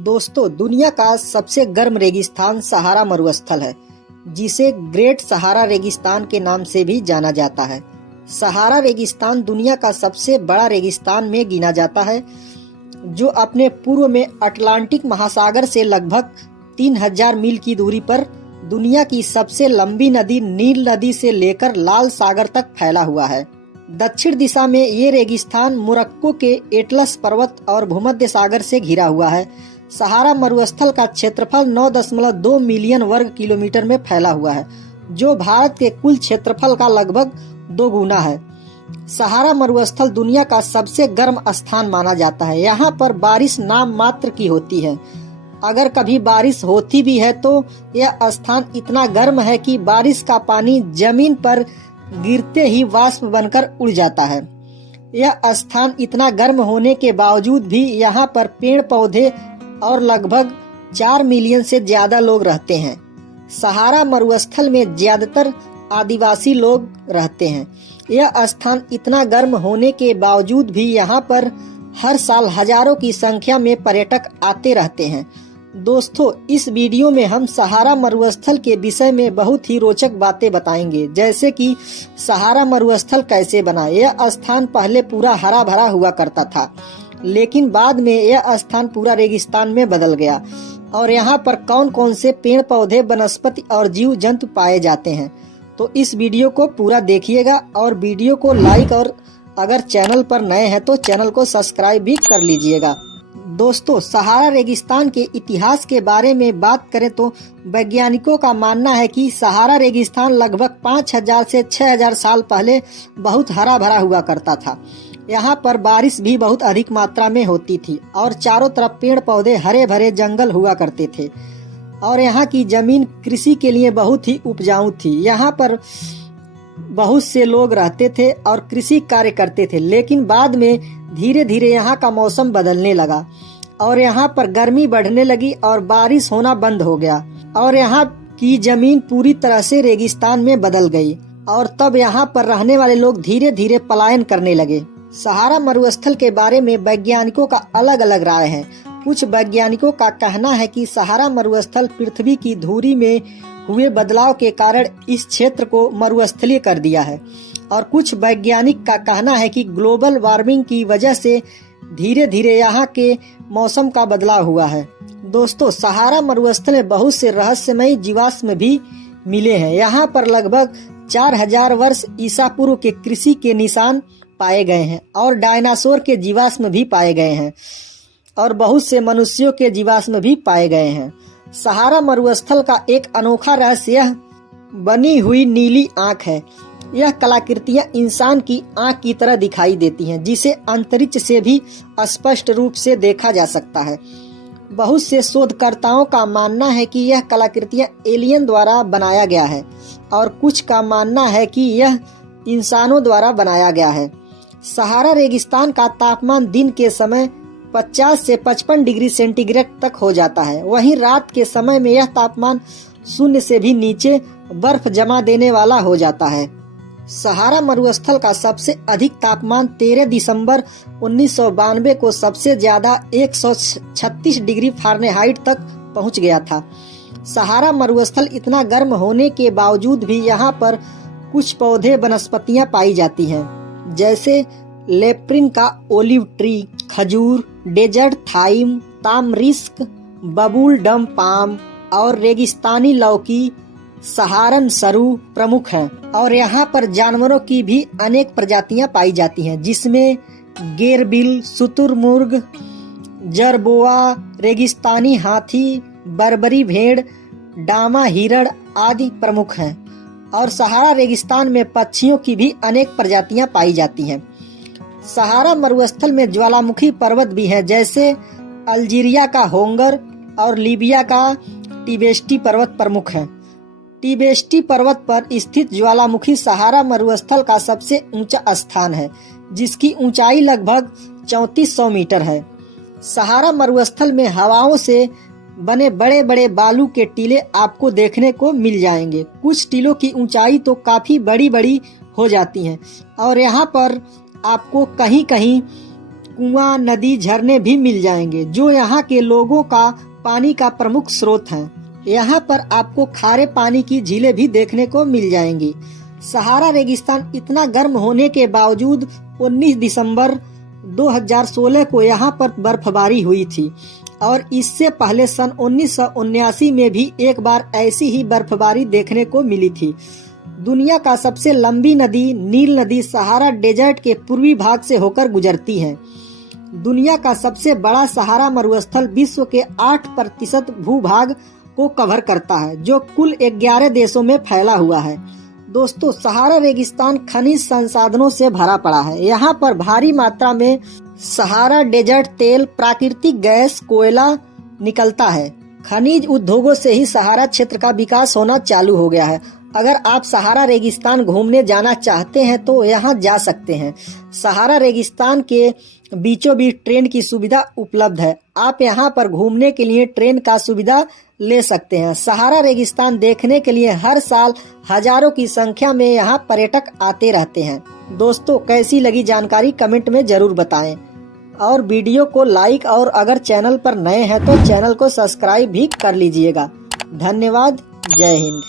दोस्तों, दुनिया का सबसे गर्म रेगिस्तान सहारा मरुस्थल है, जिसे ग्रेट सहारा रेगिस्तान के नाम से भी जाना जाता है। सहारा रेगिस्तान दुनिया का सबसे बड़ा रेगिस्तान में गिना जाता है, जो अपने पूर्व में अटलांटिक महासागर से लगभग 3000 मील की दूरी पर दुनिया की सबसे लंबी नदी नील नदी से लेकर लाल सागर तक फैला हुआ है। दक्षिण दिशा में ये रेगिस्तान मोरक्को के एटलस पर्वत और भूमध्य सागर से घिरा हुआ है। सहारा मरुस्थल का क्षेत्रफल 9.2 मिलियन वर्ग किलोमीटर में फैला हुआ है, जो भारत के कुल क्षेत्रफल का लगभग 2 गुना है। सहारा मरुस्थल दुनिया का सबसे गर्म स्थान माना जाता है। यहाँ पर बारिश नाम मात्र की होती है। अगर कभी बारिश होती भी है तो यह स्थान इतना गर्म है कि बारिश का पानी जमीन पर गिरते ही वाष्प बनकर उड़ जाता है। यह स्थान इतना गर्म होने के बावजूद भी यहाँ पर पेड़ पौधे और लगभग 4 मिलियन से ज्यादा लोग रहते हैं। सहारा मरुस्थल में ज्यादातर आदिवासी लोग रहते हैं। यह स्थान इतना गर्म होने के बावजूद भी यहाँ पर हर साल हजारों की संख्या में पर्यटक आते रहते हैं। दोस्तों, इस वीडियो में हम सहारा मरुस्थल के विषय में बहुत ही रोचक बातें बताएंगे, जैसे कि सहारा मरुस्थल कैसे बना। यह स्थान पहले पूरा हरा भरा हुआ करता था, लेकिन बाद में यह स्थान पूरा रेगिस्तान में बदल गया और यहाँ पर कौन कौन से पेड़ पौधे वनस्पति और जीव जंतु पाए जाते हैं। तो इस वीडियो को पूरा देखिएगा और वीडियो को लाइक और अगर चैनल पर नए हैं तो चैनल को सब्सक्राइब भी कर लीजिएगा। दोस्तों, सहारा रेगिस्तान के इतिहास के बारे में बात करें तो वैज्ञानिकों का मानना है कि सहारा रेगिस्तान लगभग 5000 से 6000 साल पहले बहुत हरा भरा हुआ करता था। यहाँ पर बारिश भी बहुत अधिक मात्रा में होती थी और चारों तरफ पेड़ पौधे हरे भरे जंगल हुआ करते थे और यहाँ की जमीन कृषि के लिए बहुत ही उपजाऊ थी। यहाँ पर बहुत से लोग रहते थे और कृषि कार्य करते थे, लेकिन बाद में धीरे धीरे यहाँ का मौसम बदलने लगा और यहाँ पर गर्मी बढ़ने लगी और बारिश होना बंद हो गया और यहाँ की जमीन पूरी तरह से रेगिस्तान में बदल गई और तब यहाँ पर रहने वाले लोग धीरे धीरे पलायन करने लगे। सहारा मरुस्थल के बारे में वैज्ञानिकों का अलग अलग राय है। कुछ वैज्ञानिकों का कहना है कि सहारा मरुस्थल पृथ्वी की धुरी में हुए बदलाव के कारण इस क्षेत्र को मरुस्थलीय कर दिया है और कुछ वैज्ञानिक का कहना है कि ग्लोबल वार्मिंग की वजह से धीरे धीरे यहाँ के मौसम का बदलाव हुआ है। दोस्तों, सहारा मरुस्थल में बहुत से रहस्यमयी जीवाश्म भी मिले हैं। यहाँ पर लगभग 4000 वर्ष ईसा पूर्व के कृषि के निशान पाए गए हैं और डायनासोर के जीवाश्म भी पाए गए हैं और बहुत से मनुष्यों के जीवाश्म भी पाए गए हैं। सहारा मरुस्थल का एक अनोखा रहस्य यह बनी हुई नीली आंख है। यह कलाकृतियां इंसान की आंख की तरह दिखाई देती हैं, जिसे अंतरिक्ष से भी स्पष्ट रूप से देखा जा सकता है। बहुत से शोधकर्ताओं का मानना है कि यह कलाकृतियां एलियन द्वारा बनाया गया है और कुछ का मानना है कि यह इंसानों द्वारा बनाया गया है। सहारा रेगिस्तान का तापमान दिन के समय 50 से 55 डिग्री सेंटीग्रेड तक हो जाता है। वहीं रात के समय में यह तापमान 0 से भी नीचे बर्फ जमा देने वाला हो जाता है। सहारा मरुस्थल का सबसे अधिक तापमान 13 दिसंबर 1992 को सबसे ज्यादा 136 डिग्री फ़ारेनहाइट तक पहुंच गया था। सहारा मरुस्थल इतना गर्म होने के बावजूद भी यहाँ पर कुछ पौधे वनस्पतियां पाई जाती हैं, जैसे लेप्रिन का ओलिव ट्री, खजूर, डेजर्ट थाइम, तामरिस्क, बबूल डम पाम और रेगिस्तानी लौकी सहारन सरू प्रमुख हैं। और यहाँ पर जानवरों की भी अनेक प्रजातियां पाई जाती हैं, जिसमें गेरबिल, शुतुरमुर्ग, जरबोआ, रेगिस्तानी हाथी, बर्बरी भेड़, डामा हिरण आदि प्रमुख हैं। और सहारा रेगिस्तान में पक्षियों की भी अनेक प्रजातियां पाई जाती हैं। सहारा मरुस्थल में ज्वालामुखी पर्वत भी हैं, जैसे अल्जीरिया का होंगर और लीबिया का टिबेस्टी पर्वत प्रमुख हैं। टिबेस्टी पर्वत पर स्थित ज्वालामुखी सहारा मरुस्थल का सबसे ऊंचा स्थान है, जिसकी ऊंचाई लगभग 3400 मीटर है। सहारा मरुस्थल में हवाओं से बने बड़े बड़े बालू के टीले आपको देखने को मिल जाएंगे। कुछ टीलों की ऊंचाई तो काफी बड़ी बड़ी हो जाती हैं और यहाँ पर आपको कहीं कहीं कुआं, नदी, झरने भी मिल जाएंगे जो यहाँ के लोगों का पानी का प्रमुख स्रोत हैं। यहाँ पर आपको खारे पानी की झीलें भी देखने को मिल जाएंगी। सहारा रेगिस्तान इतना गर्म होने के बावजूद 19 दिसंबर 2016 को यहाँ पर बर्फबारी हुई थी और इससे पहले सन 1979 में भी एक बार ऐसी ही बर्फबारी देखने को मिली थी। दुनिया का सबसे लंबी नदी नील नदी सहारा डेजर्ट के पूर्वी भाग से होकर गुजरती है। दुनिया का सबसे बड़ा सहारा मरुस्थल विश्व के 8% भूभाग को कवर करता है, जो कुल 11 देशों में फैला हुआ है। दोस्तों, सहारा रेगिस्तान खनिज संसाधनों से भरा पड़ा है। यहाँ पर भारी मात्रा में सहारा डेजर्ट तेल, प्राकृतिक गैस, कोयला निकलता है। खनिज उद्योगों से ही सहारा क्षेत्र का विकास होना चालू हो गया है। अगर आप सहारा रेगिस्तान घूमने जाना चाहते हैं तो यहाँ जा सकते हैं। सहारा रेगिस्तान के बीचों बीच ट्रेन की सुविधा उपलब्ध है। आप यहाँ पर घूमने के लिए ट्रेन का सुविधा ले सकते हैं। सहारा रेगिस्तान देखने के लिए हर साल हजारों की संख्या में यहाँ पर्यटक आते रहते हैं। दोस्तों, कैसी लगी जानकारी कमेंट में जरूर बताएं और वीडियो को लाइक और अगर चैनल पर नए हैं तो चैनल को सब्सक्राइब भी कर लीजिएगा। धन्यवाद। जय हिंद।